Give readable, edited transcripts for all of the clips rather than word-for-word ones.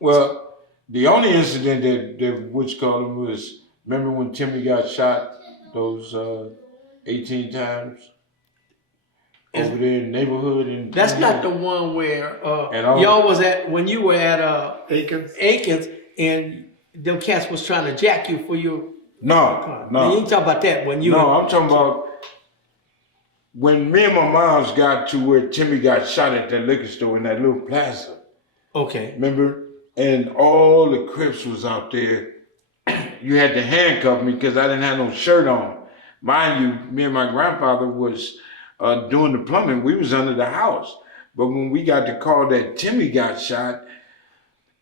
Well, the only incident that which called him was remember when Timmy got shot those 18 times Is over there in the neighborhood that's in not the here one where and y'all all. was at when you were at Akins. Akins and them cats was trying to jack you for your No, car. Now, you ain't no, talking about that when you no. were. I'm talking about when me and my moms got to where Timmy got shot at that liquor store in that little plaza. Okay. Remember? And all the Crips was out there. You had to handcuff me because I didn't have no shirt on. Mind you, me and my grandfather was doing the plumbing. We was under the house. But when we got the call that Timmy got shot,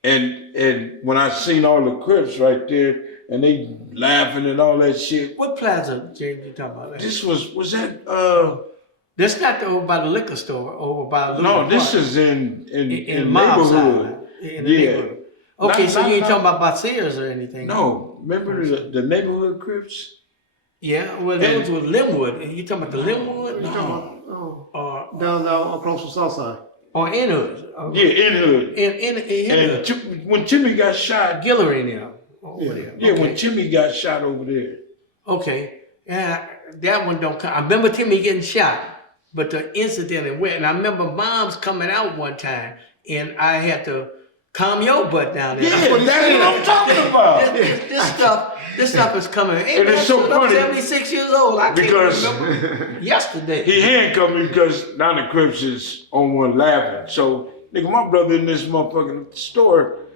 and when I seen all the Crips right there, and they laughing and all that shit. What plaza, James, you talking about? This was that That's not the over by the liquor store, over by the no, little this park. is in Miles neighborhood. in the Yeah. neighborhood. Okay, Not, so you not, ain't talking not, about Sears or anything. no, remember the neighborhood Crips? Yeah, well, those was Linwood. And you talking about the Linwood? You talking about Or down across the south side? Inwood. Yeah, in hood. In And Inwood. when Timmy got shot, Guillory in there. Over there. yeah, Okay. when Timmy got shot over there. Okay. Yeah, that one don't count. I remember Timmy getting shot, but the incident it went. And I remember Mom's coming out one time, and I had to calm your butt down there. Yeah, that's what I'm talking about. This stuff is coming. Hey, And man, it's so shit, I'm funny 76 years old. I because- can't remember yesterday. He handcuffed me because now the Crips is on one laughing. So, nigga, my brother in this motherfucking store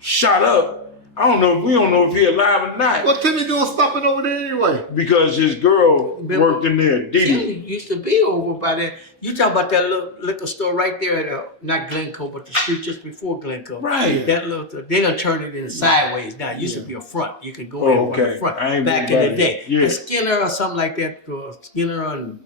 shot up. We don't know if he alive or not. What Timmy doing stopping over there anyway? Because his girl worked in there, Dee Timmy Dee. used to be over by there. You talk about that little liquor store right there at not Glencoe, but the street just before Glencoe. Right. That little, they done turned it in sideways now. It used to be a front. You could go in on okay. the front I ain't back been in the by day. there. Yeah. And Skinner or something like that,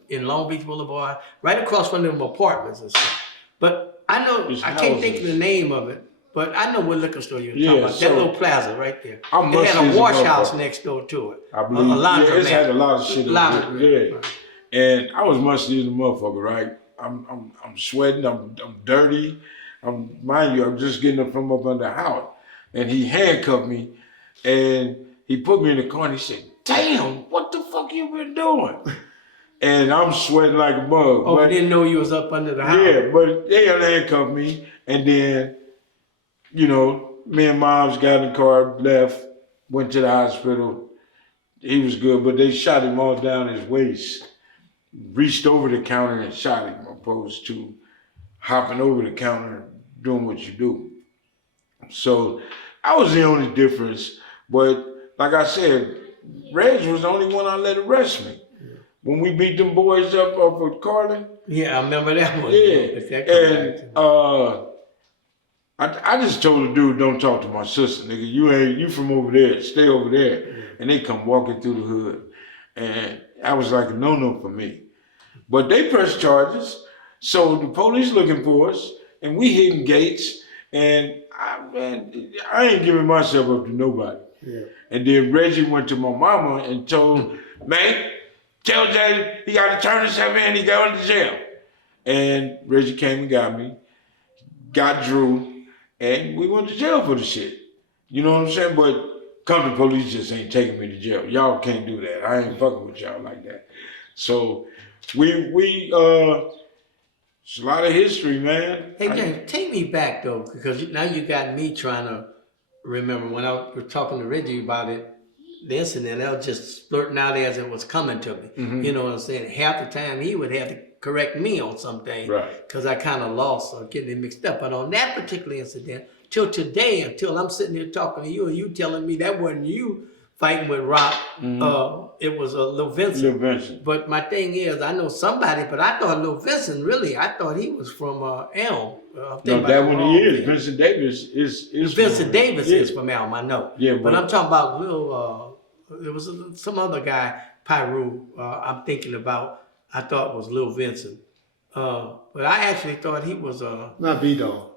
in Long Beach Boulevard, right across from them apartments and stuff. But I know, It's I can't think of houses. the name of it, but I know what liquor store you're Yeah, talking about. so- That little plaza right there. How It much had a is a wash house motherfucker? next door to it. I believe. A laundromat. It's had a lot of shit on it. Laundromat, Yeah. right. And I was musty as a motherfucker, right? I'm sweating, I'm dirty. Mind you, I'm just getting up from up under the house. And he handcuffed me and he put me in the car and he said, "Damn, what the fuck you been doing?" And I'm sweating like a bug. Oh, but, I didn't know you was up under the house. yeah, but they handcuffed me and then, me and Moms got in the car, left, went to the hospital. He was good, but they shot him all down his waist. Reached over the counter and shot him, opposed to hopping over the counter doing what you do. So I was the only difference. But like I said, Reg was the only one I let arrest me. When we beat them boys up off of Carlin. Yeah, I remember that one. Yeah. If that come back to me. And I just told the dude, "Don't talk to my sister, nigga. You from over there. Stay over there." Yeah. And they come walking through the hood. And I was like a no-no for me. But they pressed charges. So the police looking for us. And we hitting gates. And I ain't giving myself up to nobody. Yeah. And then Reggie went to my mama and told, "Man, tell Daddy he got to turn himself in. He going to jail." And Reggie came and got me. Got Drew. And we went to jail for the shit. You know what I'm saying? But Compton police just ain't taking me to jail. Y'all can't do that. I ain't fucking with y'all like that. So it's a lot of history, man. Hey, James, take me back, though, because now you got me trying to remember when I was talking to Reggie about it, the incident, I was just splurting out as it was coming to me. Mhm. You know what I'm saying? Half the time he would have to correct me on something Right. because I kind of lost or getting it mixed up. But on that particular incident, till today, until I'm sitting here talking to you and you telling me that wasn't you fighting with Rock, it was Lil Vincent. Lil Vincent. But my thing is, I know somebody, but I thought Lil Vincent, really, I thought he was from Elm. No, that one he is. Vincent Davis is Vincent from- Davis yeah. is from Elm, I know. Yeah, but but- I'm talking about Lil, there was some other guy, Pyru, I'm thinking about, I thought was Lil Vincent. But I actually thought he was Not B-Dog.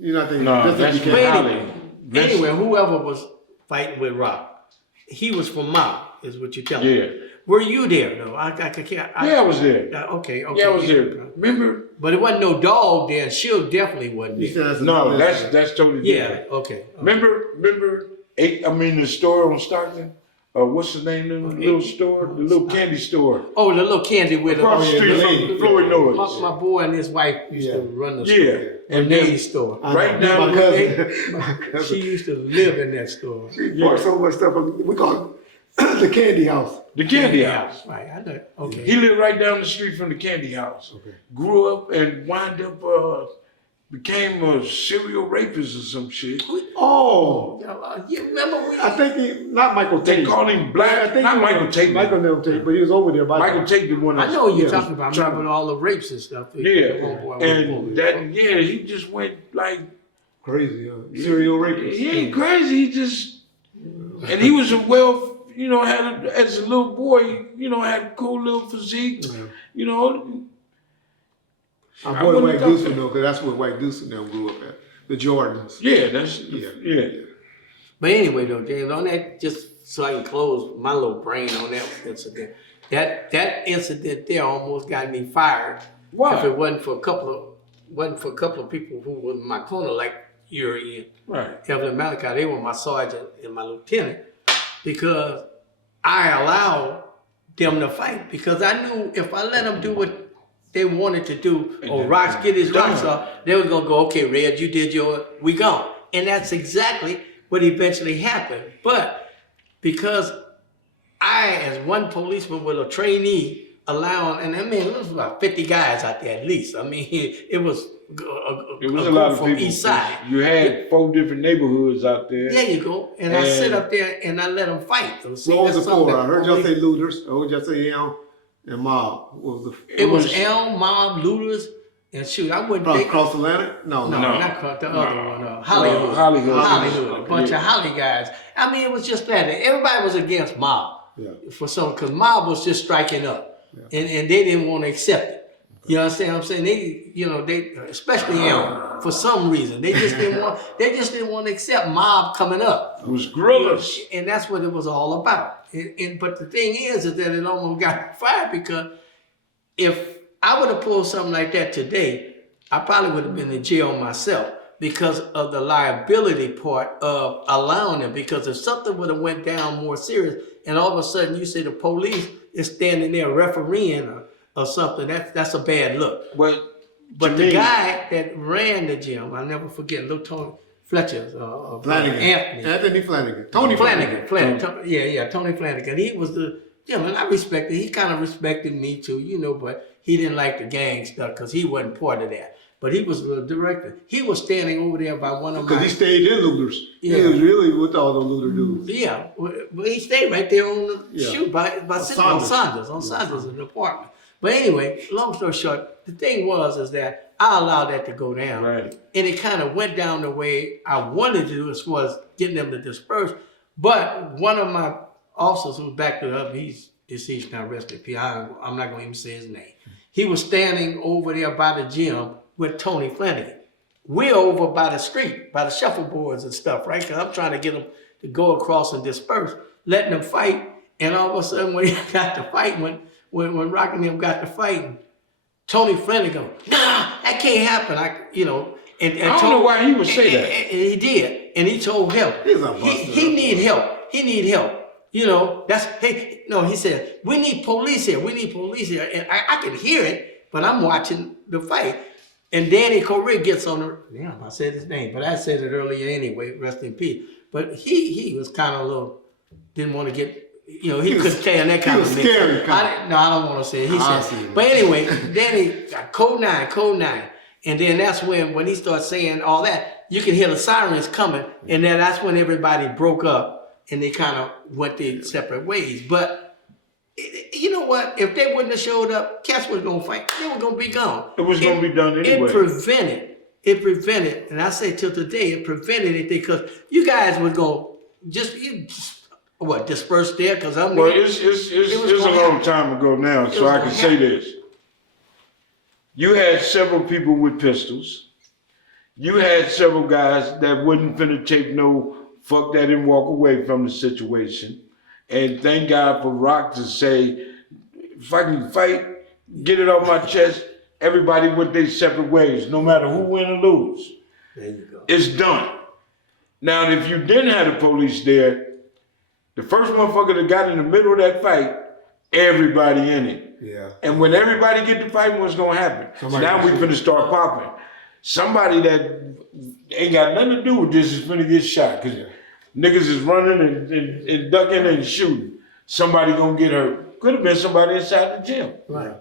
You're not thinking No, Vincent that's became- But Holly. anyway, Vincent. whoever was fighting with Rock, he was from Mob, is what you're telling me. Yeah. Were you there though? Yeah, I was there. Okay. Yeah, I was there. Remember? But it wasn't no dog there. Shield definitely wasn't You there. said that's No, another that's incident. totally Yeah. different. Okay. Remember? The store on Stockton. What's the name of the little store? The little candy store. Oh, the little candy with Across the yeah, street the from lady. Floyd Norris. My boy and his wife used to run the store. Yeah. And Nay's store. I Right know. down My the cousin. My She cousin. used to live in that store. She bought so much stuff. We call it the candy house. The candy house. Right. I know. Okay. He lived right down the street from the candy house. Okay. Grew up and wound up became a serial rapist or some shit. Oh, You remember we? I think not Michael They Tate. called him Black. I think Not he was- Michael Tate. Michael never Tate, but he was over there by Michael Tate, the one. I know what you're Yeah. talking about. I remember all the rapes and stuff. Yeah, he just went like crazy, serial rapist. he ain't crazy. He just and he was a as a little boy, had a cool little physique. Yeah. I I'm going to wouldn't White have Deuce thought though, because that's where White Deuce and them grew up at. The Jordans. Yeah, that's Yeah. But anyway, though, James, on that, just so I can close my little brain on that incident. That incident there almost got me fired. Why? If it wasn't for a couple of people who were in my corner, like Yuri and Right. Evelyn Malachi, they were my sergeant and my lieutenant, because I allowed them to fight, because I knew if I let them do what they wanted to do, or Rocks get his rocks off, they were gonna go, okay, Red, you did your, we gone. And that's exactly what eventually happened. But because I, as one policeman with a trainee, allowing, and I mean, it was about 50 guys out there at least. I mean, it was It was a lot of from people. East Side. You had 4 different neighborhoods out there. There you go. And I sit up there and I let them fight. See, What was that's the something four? I that heard y'all police- say looters. I heard y'all say Elm and Mob. What was the? It was Elm, Mob, Looters, and shoot, I wouldn't think. Cross Atlantic? No, No, no. not the other one. Hollywood. Hollywood. Hollywood. A bunch of Holly guys. I mean, it was just that. Everybody was against Mob. Yeah. For some, because Mob was just striking up. Yeah. And they didn't want to accept it. You understand what I'm saying? They, especially Elm, for some reason, they just didn't want to accept Mob coming up. It was guerrillas. And that's what it was all about. But the thing is that it almost got fired, because if I would have pulled something like that today, I probably would have been in jail myself, because of the liability part of allowing it. Because if something would have went down more serious, and all of a sudden you say the police is standing there refereeing or something, that's a bad look. But the guy that ran the gym, I'll never forget, little Tony Fletcher, Flanagan. Anthony Flanagan. Tony Flanagan. Tony Flanagan. He was the gentleman I respected. He kind of respected me too, but he didn't like the gang stuff because he wasn't part of that. But he was the director. He was standing over there by one of my... Because he stayed in Looters. Yeah. He was really with all the Looter dudes. Yeah, but he stayed right there on the shoot by sitting on Saunders in the apartment. But anyway, long story short, the thing is that I allowed that to go down. Right. And it kind of went down the way I wanted to do, as far as getting them to disperse. But one of my officers who backed it up, he's deceased now, rest in peace. I'm not going to even say his name. He was standing over there by the gym with Tony Flanagan. We're over by the street, by the shuffleboards and stuff, right? Because I'm trying to get them to go across and disperse, letting them fight. And all of a sudden, when he got to fight, when Rock and them got to fighting, Tony Flanagan, nah, that can't happen. And I don't know why he would say that. And he did, and he told him He's a buster. he need help. He need help. He said, we need police here. We need police here. And I can hear it, but I'm watching the fight. And Danny Correa gets on the, I said his name, but I said it earlier anyway, rest in peace. But he was kind of a little, didn't want to get, he couldn't stand that kind of mix. Scary. I don't want to say it. He I said, see it. but anyway, Danny got code 9. And then that's when he starts saying all that, you can hear the sirens coming. And then that's when everybody broke up and they kind of went their separate ways. But you know what? If they wouldn't have showed up, cats was going to fight. They were going to be gone. It was going to be done anyway. It prevented, and I say till today, it prevented it because you guys would go, disperse there? Because I'm Well, it's a long time ago now, so I can say this. You had several people with pistols. You had several guys that wouldn't finna take no fuck that and walk away from the situation. And thank God for Rock to say, if I can fight, get it off my chest, everybody went their separate ways, no matter who win or lose. There you go. It's done. Now, if you didn't have the police there, the first motherfucker that got in the middle of that fight, everybody in it. Yeah. And when everybody get to fighting, what's gonna happen? So now we finna start popping. Somebody that ain't got nothing to do with this is finna get shot. Cause niggas is running and ducking and shooting. Somebody gonna get hurt. Could have been somebody inside the gym. Right.